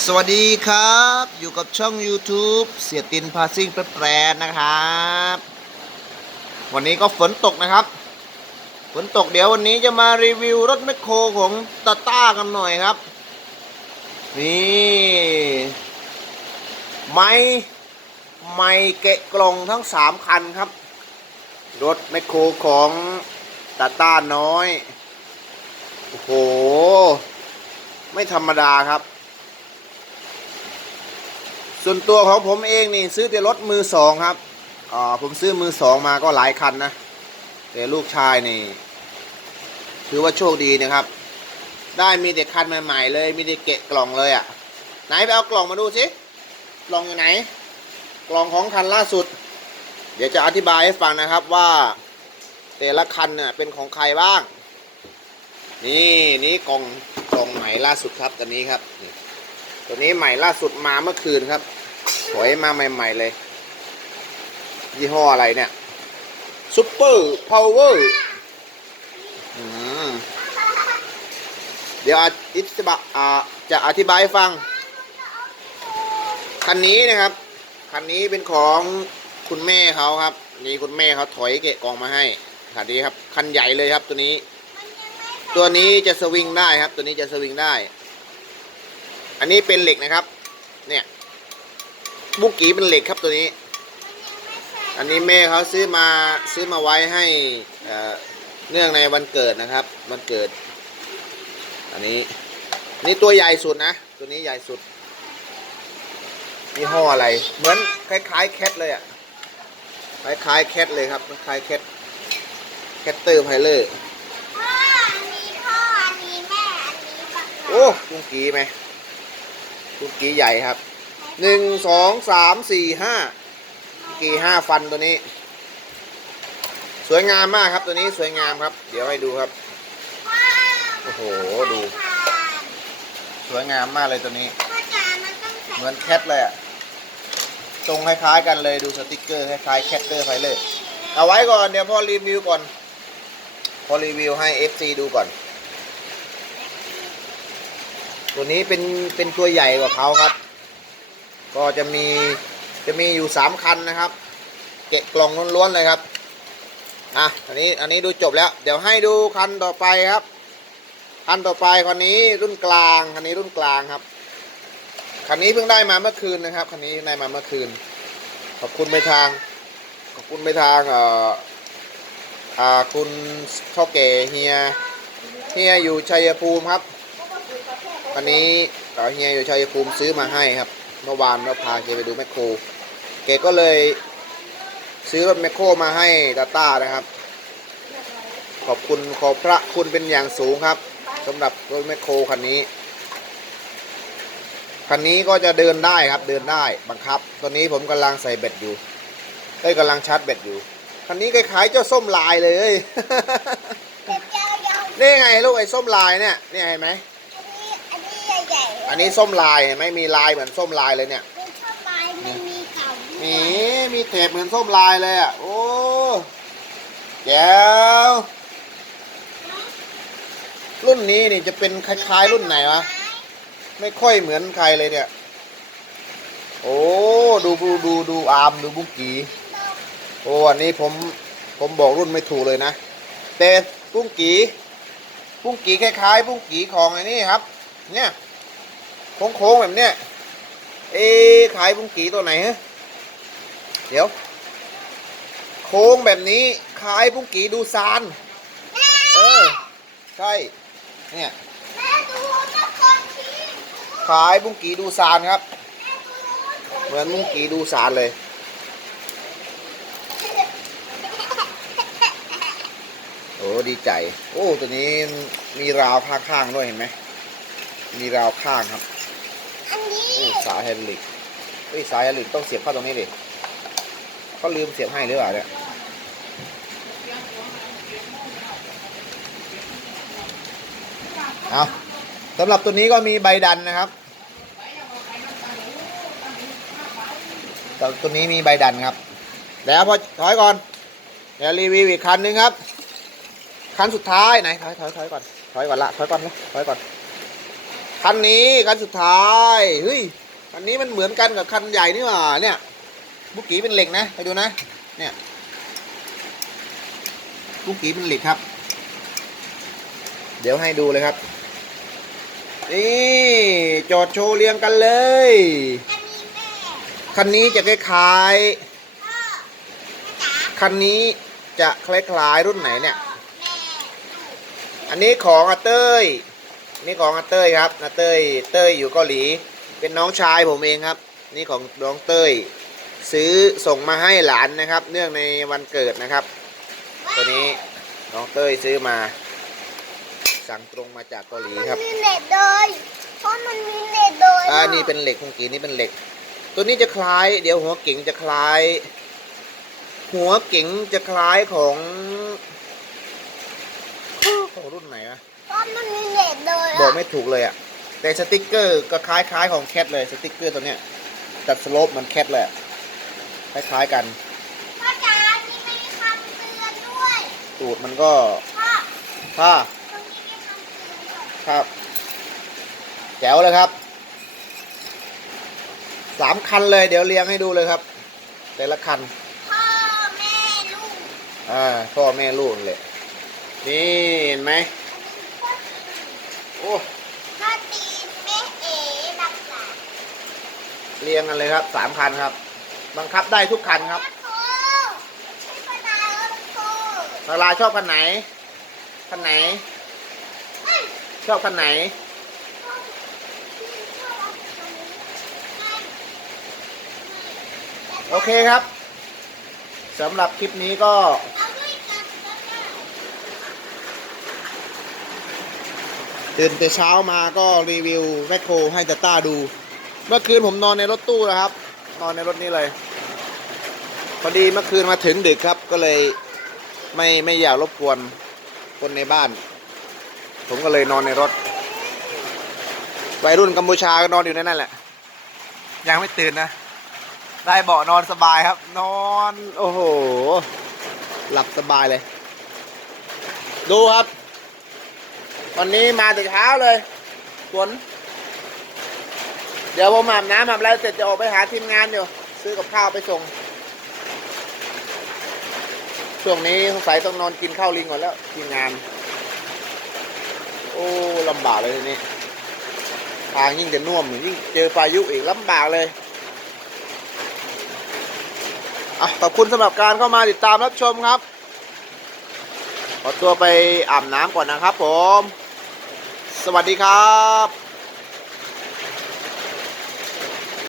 สวัสดีครับ อยู่กับช่อง YouTube เสียตินพาซิ่งแปรๆนะครับ วันนี้ก็ฝนตกนะครับ ฝนตกเดี๋ยววันนี้จะมารีวิวรถแมคโครของตาต้ากันหน่อยครับ นี่ไม่ไม่เกะกล่องทั้งสามคันครับ รถแมคโครของตาต้าน้อย โอ้โห ไม่ธรรมดาครับ ส่วนตัวของผมเองนี่ซื้อแต่รถมือสองครับอ่าผมซื้อมือสองมาก็หลายคันนะ แต่ลูกชายนี่ ถือว่าโชคดีนะครับ ได้มีแต่คันใหม่ๆเลย มีแต่เกะกล่องเลยอะ่ะ ไหนไปเอากล่องมาดูสิกล่องอยู่ไหน กล่องของคันล่าสุด เดี๋ยวจะอธิบายให้ฟังนะครับว่า แต่ละคันเน่ยเป็นของใครบ้าง นี่นี่กล่องกล่องใหม่ล่าสุดครับตัวนี้ครับนี ตัวนี้ใหม่ล่าสุดมาเมื่อคืนครับถอยมาใหม่ ๆ เลย ยี่ห้ออะไรเนี่ยซูเปอร์พาวเวอร์เดี๋ยวอธิบายอ่าจะอธิบายให้ฟัง คันนี้นะครับ คันนี้เป็นของคุณแม่เขาครับ นี่คุณแม่เขาถอยเกะกองมาให้คันนี้ครับ คันใหญ่เลยครับตัวนี้ ตัวนี้จะสวิงได้ครับ ตัวนี้จะสวิงได้ อันนี้เป็นเหล็กนะครับ เนี่ยบุกกี้เป็นเหล็กครับตัวนี้ อันนี้แม่เขาซื้อมาซื้อมาไว้ให้เอ่อเนื่องในวันเกิดนะครับ วันเกิด อันนี้อันนี่ตัวใหญ่สุดนะ ตัวนี้ใหญ่สุดยี่ห้ออะไร เหมือนคล้ายๆแคทเลยอะ่ะคล้ายๆแคทเลยครับคล้ายๆแคทแคทเตอร์ไพเลอร์พ่ออันนี้พ่ออันนี้แม่อันนี้ปากกาโอ้กุ้งกีไหม กุ้งกีใหญ่ครับหนึ่งสองสามสี่ห้ากี่ห้าฟันตัวนี้ สวยงามมากครับตัวนี้สวยงามครับ เดี๋ยวให้ดูครับโอ้โหดู สวยงามมากเลยตัวนี้พ่อจ๋ามันต้องใส่เหมือนแคทเลยอะตรงคล้ายๆกันเลยดูสติกเกอร์คล้ายๆแคทเตอร์ไฟเลยเอาไว้ก่อนเดี๋ยวพ่อรีวิวก่อน พอรีวิวให้ FC ดูก่อน ตัวนี้เป็นเป็นตัวใหญ่กว่าเขาครับ ก็จะมีจะมีอยู่สามคันนะครับ เกะกล่องล้วนๆเลยครับอะอันนี้อันนี้ดูจบแล้ว เดี๋ยวให้ดูคันต่อไปครับ คันต่อไปคันนี้รุ่นกลางคันนี้รุ่นกลางครับคันนี้เพิ่งได้มาเมื่อคืนนะครับคันนี้ได้มาเมื่อคืน ขอบคุณไปทาง ขอบคุณไปทางเอ่ออ่าคุณเท่าแก่เฮียเฮียอยู่ชัยภูมิครับ อันนี้เอ่อเฮียอยู่ชัยภูมิซื้อมาให้ครับ เมื่อวานเราพาแกไปดูแมคโครแกก็เลย ซื้อรถแมคโครมาให้ตาต้านะครับ ขอบคุณขอบพระคุณเป็นอย่างสูงครับสำหรับรถแมคโครคันนี้ คันนี้ก็จะเดินได้ครับเดินได้บังคับ ตอนนี้ผมกำลังใส่เบ็ดอยู่เอ้ยกำลังชาร์จเบ็ดอยู่ คันนี้คล้ายๆเจ้าส้มลายเลย นี่ไงลูกไอ้ส้มลายเนี่ย นี่เห็นไหม ๆอันนี้ อันนี้ใหญ่ๆ อันนี้ส้มลายเห็นไหมมีลายเหมือนส้มลายเลยเนี่ยเป็นชอบไม้มันมีเก่าด้มีวยมีเทปเหมือนส้มลายเลยอะโอ้แจ๋วรุ่นนี้นี่จะเป็นคล้ายๆ รุ่นไหนวะไม่ค่อยเหมือนใครเลยเนี่ย โอ้ดูดูดูดูอาร์มดูบุกกีโอ้อันนี้ผมผมบอกรุ่นไม่ถูกเลยนะแต่บุ้งกีบุ้งกีคล้ายๆบุ้งกีของไอ้นี่ครับ เนี่ย โค้งๆแบบเนี้ย เอ๊ขายบุ้งกีตัวไหนฮะ เดี๋ยว โค้งแบบนี้คล้ายบุ้งกีดูซาน เออ ใช่ เนี่ยขายบุ้งกีดูซานครับ เหมือนบุ้งกีดูซานเลย โอ้ดีใจ โอ้ตัวนี้มีราวข้างๆด้วยเห็นไหมมีราวข้างครับ อันนี้สายไฮดรอลิกเฮ้ยสายไฮดรอลิกต้องเสียบเข้าตรงนี้ดิเขาลืมเสียบให้หรือเปล่าเนี่ยเอาสำหรับตัวนี้ก็มีใบดันนะครับตัวนี้มีใบดันครับ แล้วพอถอยก่อนเดี๋ยวรีวิวอีกคันหนึงครับ คันสุดท้ายไหนถอยถอยถอยก่อนถอยก่อนละถอยก่อนนะถอยก่อน คันนี้คันสุดท้ายเฮ้ยคันนี้มันเหมือนกันกับคันใหญ่นี่หว่าเนี่ยบุกกี้เป็นเหล็กนะไปดูนะ เนี่ยบุกกี้เป็นเหล็กครับ เดี๋ยวให้ดูเลยครับนี่จอดโชว์เรียงกันเลย คันนี้จะคล้ายๆคันนี้จะคล้ายๆรุ่นไหนเนี่ย อันนี้ของอาเต้ย นนี่ของอาเต้ยครับอาเต้ยเต้ยอยู่เกาหลี เป็นน้องชายผมเองครับ นี่ของน้องเต้ยซื้อส่งมาให้หลานนะครับ เนื่องในวันเกิดนะครับ ตัวนี้น้องเต้ยซื้อมา สั่งตรงมาจากเกาหลีครับมันมีเน็ตเลยเพราะมันมีเน็ตเลยอ่านี่เป็นเหล็กของกีนี่เป็นเหล็ก ตัวนี้จะคล้าย เดี๋ยวหัวเก๋งจะคล้าย หัวเก๋งจะคล้ายของของรุ่นไหนวะ เพราะมันมีเน็ตเลยบอกอะไม่ถูกเลยอะแต่สติกเกอร์ก็คล้ายๆของแคทเลยสติกเกอร์ตัวเนี้ยจัดสโลปเหมันแคทเลยอะคล้ายๆกันพ่อจ๋านี่ไม่มีคำเตือนด้วยตูดมันก็พ่อถ้าตรงนี้มีคำเตือนด้วยครับแจ๋วเลยครับสามคันเลยเดี๋ยวเรียงให้ดูเลยครับ แต่ละคัน พ่อแม่ลูกอ่าพ่อแม่ลูกเลยนี่เห็นไหม โอ้พ่อตีแม่เอ๋ดักหลานเรียงกันเลยครับสามคันครับ บังคับได้ทุกคันครับโค้ไม่เป็นไรโค้นาราชอบคันไหนคันไหนชอบคันไหนโอเคครับสำหรับคลิปนี้ก็ เอาด้วยกันก็ได้ ตื่นแต่เช้ามาก็รีวิวแมคโครให้ตาต้าดู เมื่อคืนผมนอนในรถตู้นะครับ นอนในรถนี้เลย พอดีเมื่อคืนมาถึงดึกครับ ก็เลยไม่ไม่อยากรบกวนคนในบ้าน ผมก็เลยนอนในรถ วัยรุ่นกัมพูชาก็นอนอยู่ในนั่นแหละ ยังไม่ตื่นนะ ได้เบาะนอนสบายครับ นอน โอ้โห หลับสบายเลย ดูครับ วันนี้มาแต่เช้าเลยฝนเดี๋ยวผมอาบน้ำอาบอะไรเสร็จจะออกไปหาทีมงานอยู่ ซื้อกับข้าวไปส่ง ช่วงนี้สงสัยต้องนอนกินข้าวลิงก่อนแล้วทีมงาน โอ้ลำบากเลยทีนี้ทางยิ่งจะน่วมยิ่งเจอพายุอีกลำบากเลยอะขอบคุณสำหรับการเข้ามาติดตามรับชมครับ ขอตัวไปอาบน้ำก่อนนะครับผม สวัสดีครับ